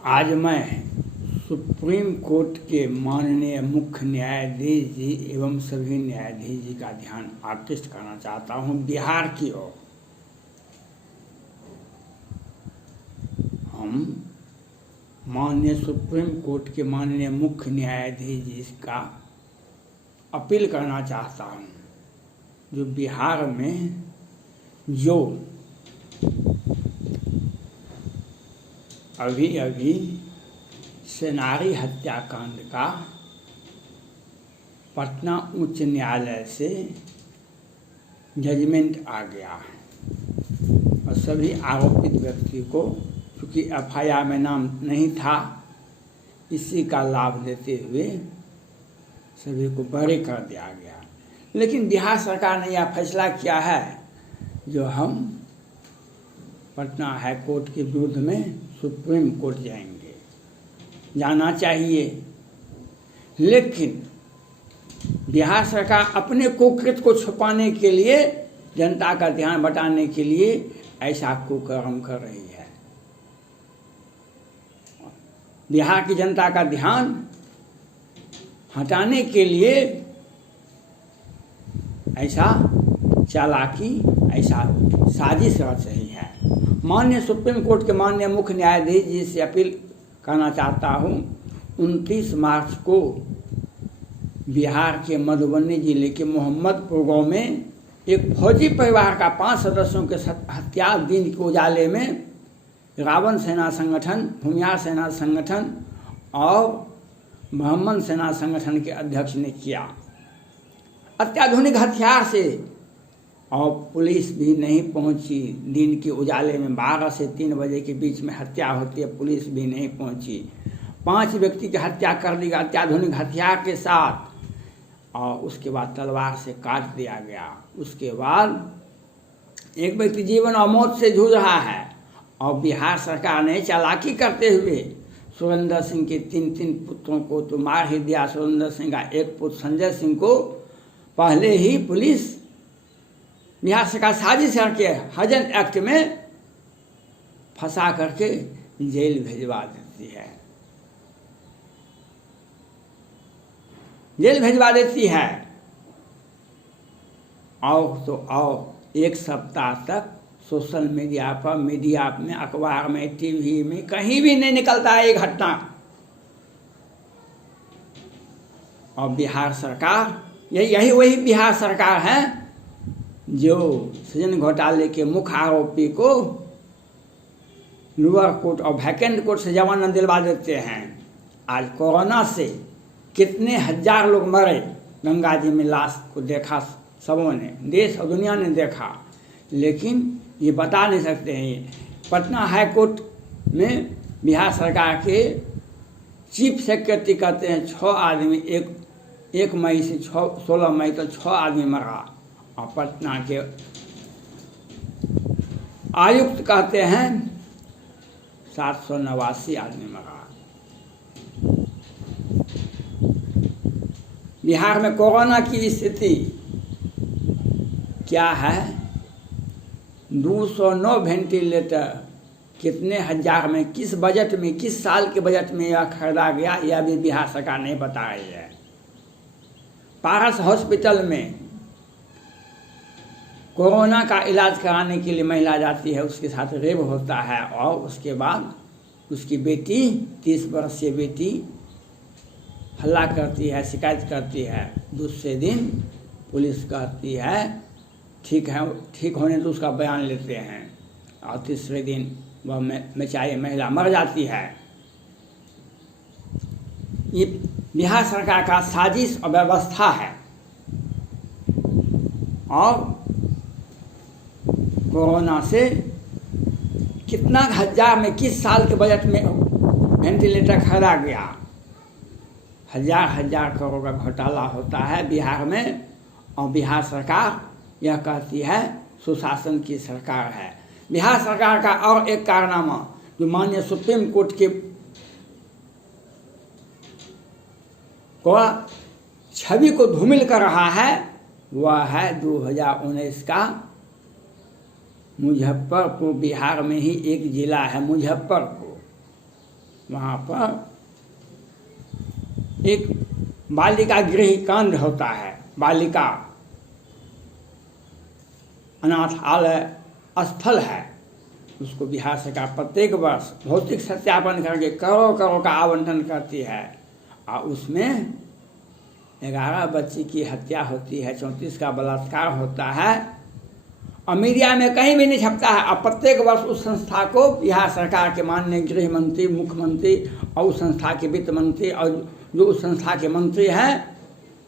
आज मैं supreme court के माननीय मुख्य न्यायाधीश जी एवं सभी न्यायाधीश जी का ध्यान आकृष्ट करना चाहता हूं बिहार की ओर। हम माननीय सुप्रीम कोर्ट के माननीय मुख्य न्यायाधीश जी का अपील करना चाहता हूं, जो बिहार में जो अभी सेनारी हत्याकांड का पटना उच्च न्यायालय से जजमेंट आ गया और सभी आरोपित व्यक्ति को, क्योंकि एफआईआर में नाम नहीं था, इसी का लाभ लेते हुए सभी को बरी कर दिया गया। लेकिन बिहार सरकार ने यह फैसला किया है जो हम पटना हाई कोर्ट के विरुद्ध में सुप्रीम कोर्ट जाएंगे, जाना चाहिए। लेकिन बिहार सरकार अपने कुकृत्य को छुपाने के लिए, जनता का ध्यान बटाने के लिए ऐसा कुकर्म कर रही है। बिहार की जनता का ध्यान हटाने के लिए ऐसा चालाकी, ऐसा साजिश रच रही है। माननीय सुप्रीम कोर्ट के माननीय मुख्य न्यायाधीश जी से अपील करना चाहता हूं, 29 मार्च को बिहार के मधुबनी जिले के मोहम्मदपुर गांव में एक फौजी परिवार का 5 सदस्यों के हत्या दिन के उजाले में रावण सेना संगठन, भूमिहार सेना संगठन और ब्राह्मण सेना संगठन के अध्यक्ष ने किया। अत्याधुनिक हथियार से, और पुलिस भी नहीं पहुंची। दिन के उजाले में 12 से 3 बजे के बीच में हत्या होती है, पुलिस भी नहीं पहुंची। 5 व्यक्ति की हत्या कर दी अत्याधुनिक हथियार के साथ, और उसके बाद तलवार से काट दिया गया। उसके बाद एक व्यक्ति जीवन और मौत से जूझ रहा है, और बिहार सरकार ने चालाकी करते हुए सुरेंद्र सिंह के 3 पुत्रों को तो मार ही दिया। सुरेंद्र सिंह का एक पुत्र संजय सिंह को पहले ही पुलिस बिहार सरकार साजिश करके हजन एक्ट में फंसा करके जेल भेजवा देती है, जेल भेजवा देती है। और तो और 1 सप्ताह तक सोशल मीडिया पर, मीडिया में, अखबार में, टीवी में कहीं भी नहीं निकलता है ये घटना। और बिहार सरकार, यही वही बिहार सरकार है जो सृजन घोटाले के मुख्य आरोपी को लोअर कोर्ट और वैकेंट कोर्ट से जमानत दिलवा देते हैं। आज कोरोना से कितने हजार लोग मरे, गंगा जी में लाश को देखा सबों ने, देश और दुनिया ने देखा, लेकिन ये बता नहीं सकते हैं। पटना हाई कोर्ट में बिहार सरकार के चीफ सेक्रेटरी कहते हैं 6 आदमी, 1 मई से 16 मई तक 6 आदमी मरा। और पटना के आयुक्त कहते हैं 789 आदमी मरा। बिहार में कोरोना की स्थिति क्या है? 209 वेंटिलेटर कितने हजार में, किस बजट में, किस साल के बजट में यह खरीदा गया, यह भी बिहार सरकार नहीं बता रही है। पारस हॉस्पिटल में कोरोना का इलाज कराने के लिए महिला जाती है, उसके साथ रेप होता है, और उसके बाद उसकी बेटी, 30 वर्षीय बेटी हल्ला करती है, शिकायत करती है। दूसरे दिन पुलिस कहती है ठीक है, ठीक होने तो उसका बयान लेते हैं, और तीसरे दिन वह बेचारी महिला मर जाती है। ये बिहार सरकार का साजिश और व्यवस्था है। और कोरोना से कितना हजार में, किस साल के बजट में वेंटिलेटर खरीदा गया, हजार करोड़ का घोटाला होता है बिहार में। और बिहार सरकार यह कहती है सुशासन की सरकार है। बिहार सरकार का और एक कारनामा जो माननीय सुप्रीम कोर्ट के छवि को धूमिल कर रहा है, वह है 2019 का मुजफ्फरपुर, बिहार में ही एक जिला है मुजफ्फरपुर। वहाँ पर एक बालिका गृह कांड होता है, बालिका अनाथालय स्थल है, उसको बिहार सरकार प्रत्येक वर्ष भौतिक सत्यापन करके करोड़ करोड़ का आवंटन करती है और उसमें 11 बच्ची की हत्या होती है, 34 का बलात्कार होता है और मीडिया में कहीं भी नहीं छपता है। अब प्रत्येक वर्ष उस संस्था को बिहार सरकार के माननीय गृह मंत्री, मुख्यमंत्री और उस संस्था के वित्त मंत्री और जो उस संस्था के मंत्री हैं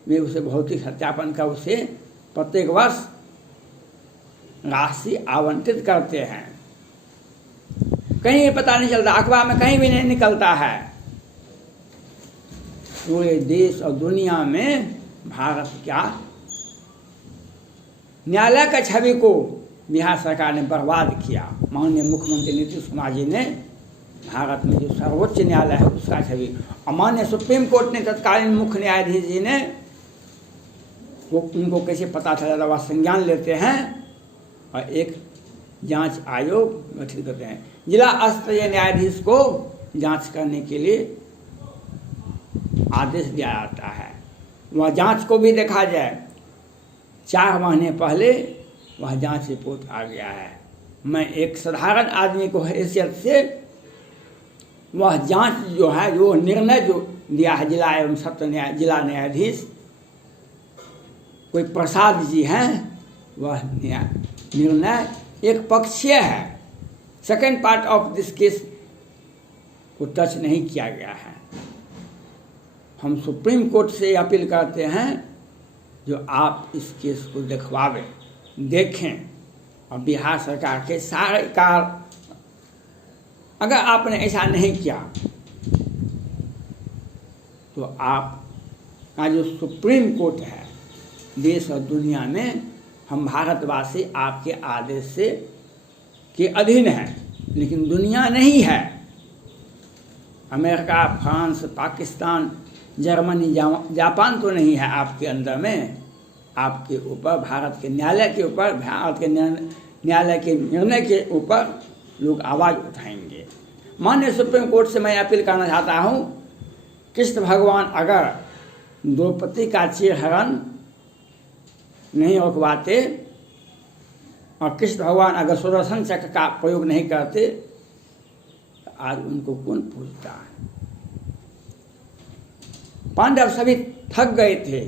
वे उसे भौतिक सत्यापन कर उसे प्रत्येक वर्ष राशि आवंटित करते हैं। कहीं पता नहीं चलता, अखबार में कहीं भी नहीं निकलता है। पूरे देश और दुनिया में भारत क्या न्यायालय का छवि को बिहार सरकार ने बर्बाद किया। माननीय मुख्यमंत्री नीतीश कुमार जी ने भारत में जो सर्वोच्च न्यायालय है उसका छवि, और माननीय सुप्रीम कोर्ट ने तत्कालीन मुख्य न्यायाधीश जी ने वो उनको कैसे पता चला, वह संज्ञान लेते हैं और एक जांच आयोग गठित करते हैं। जिला स्तरीय न्यायाधीश को जांच करने के लिए आदेश दिया जाता है। वह जांच को भी देखा जाए, 4 महीने पहले वह जांच रिपोर्ट आ गया है। मैं एक साधारण आदमी को हैसियत से वह जांच जो है, जो निर्णय जो दिया है जिला एवं सत्र जिला न्यायाधीश कोई प्रसाद जी हैं, वह निर्णय एक पक्षीय है। Second part of this case को टच नहीं किया गया है। हम सुप्रीम कोर्ट से अपील करते हैं जो आप इस केस को दिखवावें, देखें और बिहार सरकार के सारे कार्य, अगर आपने ऐसा नहीं किया तो आपका जो सुप्रीम कोर्ट है देश और दुनिया में, हम भारतवासी आपके आदेश से के अधीन हैं, लेकिन दुनिया नहीं है। America, France, Pakistan, Germany, Japan तो नहीं है आपके अंदर में। आपके ऊपर, भारत के न्यायालय के ऊपर, भारत के न्यायालय के निर्णय के ऊपर लोग आवाज़ उठाएंगे। माननीय सुप्रीम कोर्ट से मैं अपील करना चाहता हूँ, कृष्ण भगवान अगर द्रौपदी का चीरहरण नहीं रोकवाते और कृष्ण भगवान अगर सुदर्शन चक्र का प्रयोग नहीं करते तो आज उनको कौन पूछता है। पांडव सभी थक गए थे,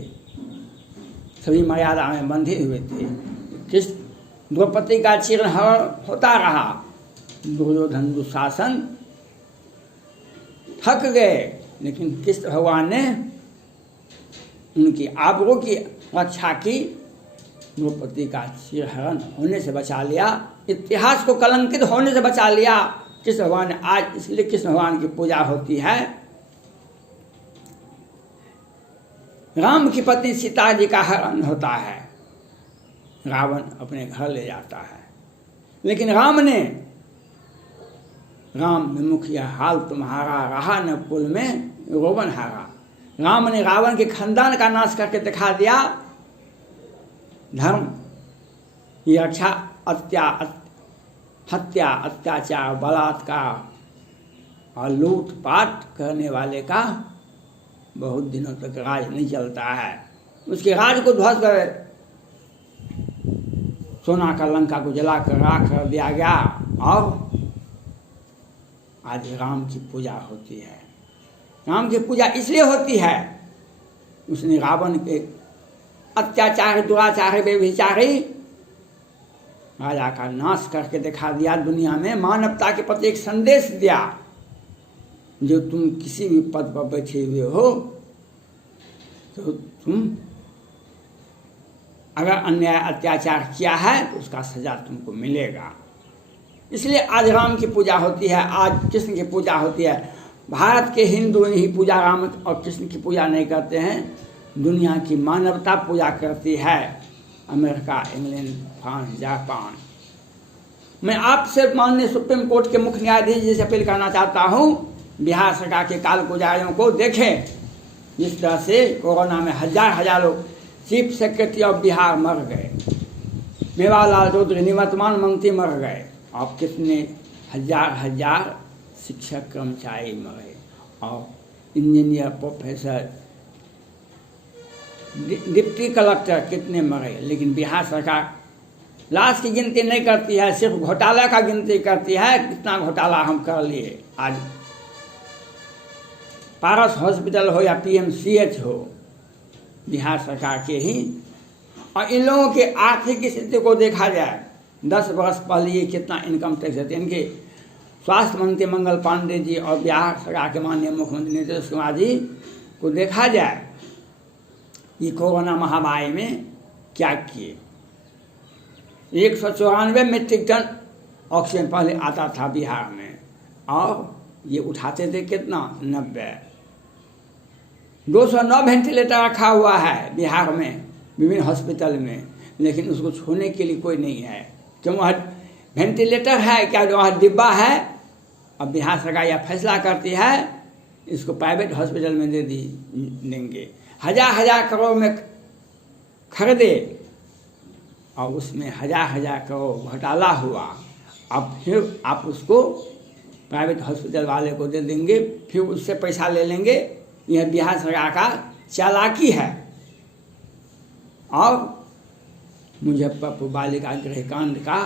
सभी मर्यादा में बंधे हुए थे। कृष्ण द्रौपदी का चीरहरण होता रहा, दुर्योधन दुशासन थक गए, लेकिन कृष्ण भगवान ने उनकी आबरू की रक्षा की, द्रौपदी का चीरहरण होने से बचा लिया, इतिहास को कलंकित होने से बचा लिया कृष्ण भगवान ने। आज इसलिए कृष्ण भगवान की पूजा होती है। राम की पत्नी सीता जी का हरण होता है, रावण अपने घर ले जाता है, लेकिन राम विमुख यह हाल तुम्हारा, रहा न कुल में रोवन हारा। राम ने रावण के खानदान का नाश करके दिखा दिया, धर्म की रक्षा, हत्या, अत्याचार, बलात्कार और लूटपाट करने वाले का बहुत दिनों तक राज नहीं चलता है। उसके राज को ध्वस्त कर सोना का लंका को जलाकर राख कर दिया गया और आज राम की पूजा होती है। राम की पूजा इसलिए होती है, उसने रावण के अत्याचार, दुराचार, व्यभिचारी राजा का नाश करके दिखा दिया, दुनिया में मानवता के प्रति एक संदेश दिया। जो तुम किसी भी पद पर बैठे हुए हो तो तुम अगर अन्याय अत्याचार किया है तो उसका सजा तुमको मिलेगा। इसलिए आज राम की पूजा होती है, आज कृष्ण की पूजा होती है। भारत के हिंदू ही पूजा राम और कृष्ण की पूजा नहीं करते हैं, दुनिया की मानवता पूजा करती है। America, England, France, Japan. मैं आपसे माननीय सुप्रीम कोर्ट के मुख्य न्यायाधीश जी से अपील करना चाहता हूँ, बिहार सरकार के कालगुजारियों को देखें। जिस तरह से कोरोना में हजार लोग, चीफ सेक्रेटरी ऑफ बिहार मर गए, मेवालाल चौधरी निवर्तमान मंत्री मर गए, और कितने हजार शिक्षक कर्मचारी मरे और इंजीनियर, प्रोफेसर, डिप्टी कलेक्टर कितने मरे। लेकिन बिहार सरकार लाश की गिनती नहीं करती है, सिर्फ घोटाला का गिनती करती है, कितना घोटाला हम कर लिए। आज पारस हॉस्पिटल हो या PMCH हो, बिहार सरकार के ही। और इन लोगों के आर्थिक स्थिति को देखा जाए, 10 वर्ष पहले ये कितना इनकम टैक्स देते। इनके स्वास्थ्य मंत्री मंगल पांडे जी और बिहार सरकार के माननीय मुख्यमंत्री नीतीश कुमार जी को देखा जाए कि कोरोना महामारी में क्या किए। 194 मीट्रिक टन ऑक्सीजन पहले आता था बिहार में, और ये उठाते थे कितना, 90। 209 वेंटिलेटर रखा हुआ है बिहार में विभिन्न हॉस्पिटल में, लेकिन उसको छूने के लिए कोई नहीं है। क्यों? वहाँ वेंटिलेटर है क्या, जो वहाँ डिब्बा है। अब बिहार सरकार यह फैसला करती है इसको प्राइवेट हॉस्पिटल में देंगे। हजार करोड़ में खरीदे और उसमें हजार करोड़ घोटाला हुआ। अब फिर आप उसको प्राइवेट हॉस्पिटल वाले को दे देंगे, फिर उससे पैसा ले लेंगे। यह बिहार सरकार का चालाकी है। और मुजफ्फरपुर बालिका गृह कांड का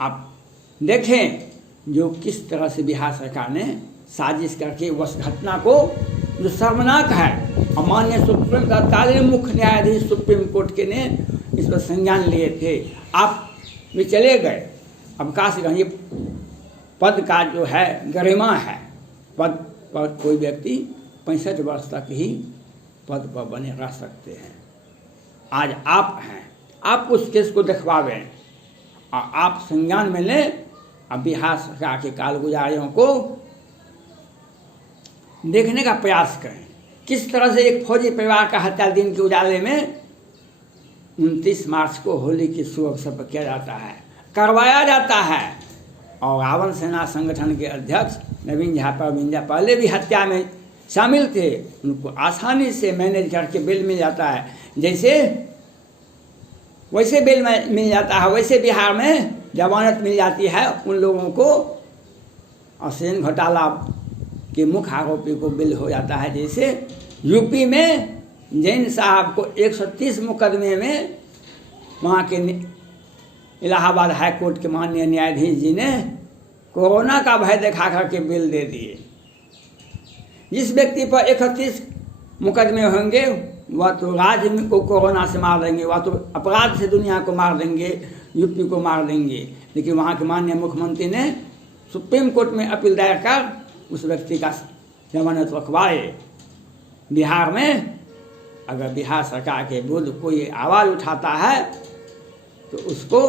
आप देखें, जो किस तरह से बिहार सरकार ने साजिश करके उस घटना को, जो शर्मनाक है, और माननीय सुप्रीम तत्कालीन मुख्य न्यायाधीश सुप्रीम कोर्ट के ने इस पर संज्ञान लिए थे। आप भी चले गए। अब काश ये पद का जो है गरिमा है, पद पर कोई व्यक्ति 65 वर्ष तक ही पद पर बने रह सकते हैं। आज आप हैं, आप उस केस को दिखवावें और आप संज्ञान में लें। अब बिहार सरकार के कालगुजारियों को देखने का प्रयास करें, किस तरह से एक फौजी परिवार का हत्या दिन के उजाले में 29 मार्च को होली के शुभ अवसर पर किया जाता है, करवाया जाता है। और रावण सेना संगठन के अध्यक्ष नवीन झा प्रवीण झा पहले भी हत्या में शामिल थे, उनको आसानी से मैनेज करके बेल मिल जाता है। जैसे वैसे बेल मिल जाता है, वैसे बिहार में जमानत मिल जाती है उन लोगों को। ऑक्सीजन घोटाला के मुख्य आरोपी को बेल हो जाता है। जैसे यूपी में जैन साहब को 130 मुकदमे में वहाँ के इलाहाबाद हाई कोर्ट के माननीय न्यायाधीश जी ने कोरोना का भय दिखा करके बेल दे दिए। जिस व्यक्ति पर 31 मुकदमे होंगे वह तो राज्य को कोरोना से मार देंगे, वह तो अपराध से दुनिया को मार देंगे, यूपी को मार देंगे। लेकिन वहाँ के माननीय मुख्यमंत्री ने सुप्रीम कोर्ट में अपील दायर कर उस व्यक्ति का जमानत रखवाए। बिहार में अगर बिहार सरकार के विरुद्ध कोई आवाज़ उठाता है तो उसको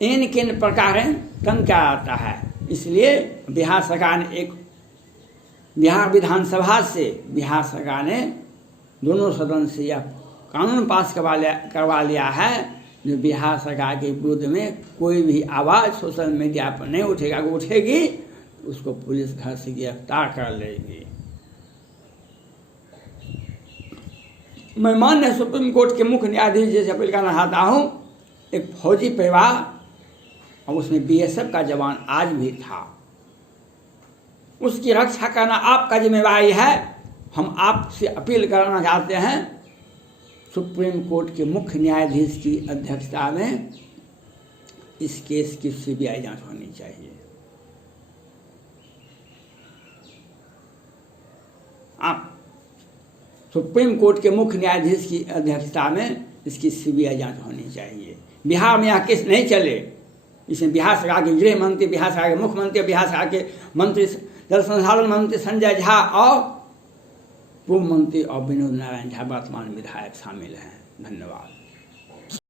इन किन प्रकार तंग किया जाता है। इसलिए बिहार सरकार ने एक बिहार विधानसभा से बिहार सरकार ने दोनों सदन से यह कानून पास करवा लिया है, जो बिहार सरकार के विरुद्ध में कोई भी आवाज़ सोशल मीडिया पर नहीं उठेगा। अगर उठेगी तो उसको पुलिस घर से गिरफ्तार कर लेगी। मैं माननीय सुप्रीम कोर्ट के मुख्य न्यायाधीश जैसे अपील करना चाहता हूँ, एक फौजी परिवार और उसमें BSF का जवान आज भी था, उसकी रक्षा करना आपका जिम्मेवारी है। हम आपसे अपील करना चाहते हैं, सुप्रीम कोर्ट के मुख्य न्यायाधीश की अध्यक्षता में इस केस की CBI जांच होनी चाहिए। आप सुप्रीम कोर्ट के मुख्य न्यायाधीश की अध्यक्षता में इसकी CBI जांच होनी चाहिए। बिहार में यह केस नहीं चले, इसमें बिहार सरकार के गृह मंत्री, बिहार सरकार के मुख्यमंत्री, बिहार सरकार के मंत्री, जल संसाधन मंत्री संजय झा और पूर्व मंत्री और विनोद नारायण झा वर्तमान विधायक शामिल हैं। धन्यवाद।